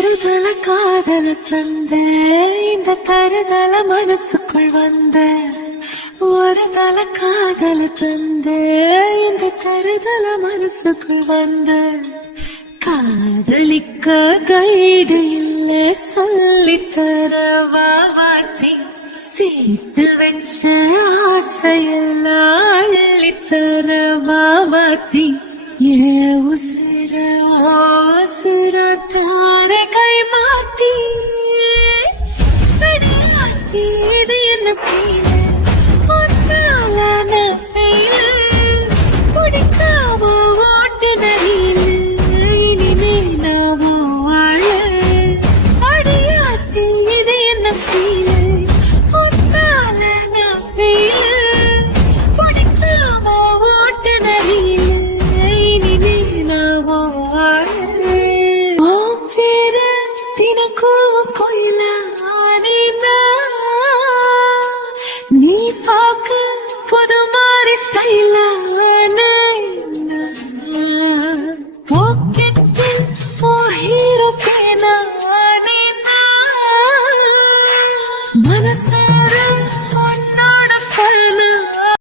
ஒரு தல காதல தந்த இந்த தருதல மனசுக்குள் வந்த ஒரு தல காதல தந்த இந்த தருதல மனசுக்குள் வந்த காதலிக்க கைடு இல்ல சொல்லித்தர வாவாத்தி சேர்த்து வச்ச ஆசையெல்லாம் அள்ளித்தர வாவாத்தி ஏ உசிர உசிர தார கை மாத்தி அடியாத்தி இது என்ன ஃபீல் ஒன்னாலான ஃபீல் பிடிக்காம ஓட்டு நரியில் இனிமே நாமோ வாழ அடியாத்தி இது என்ன ஃபீல் ஒன்னாலான ஃபீல் பிடிக்காம ஓட்டு நரியில் நீ பாக்க புது மாதிரி ஸ்டைலான பாக்கெட்டில் ஹீரோ பேனா மனசா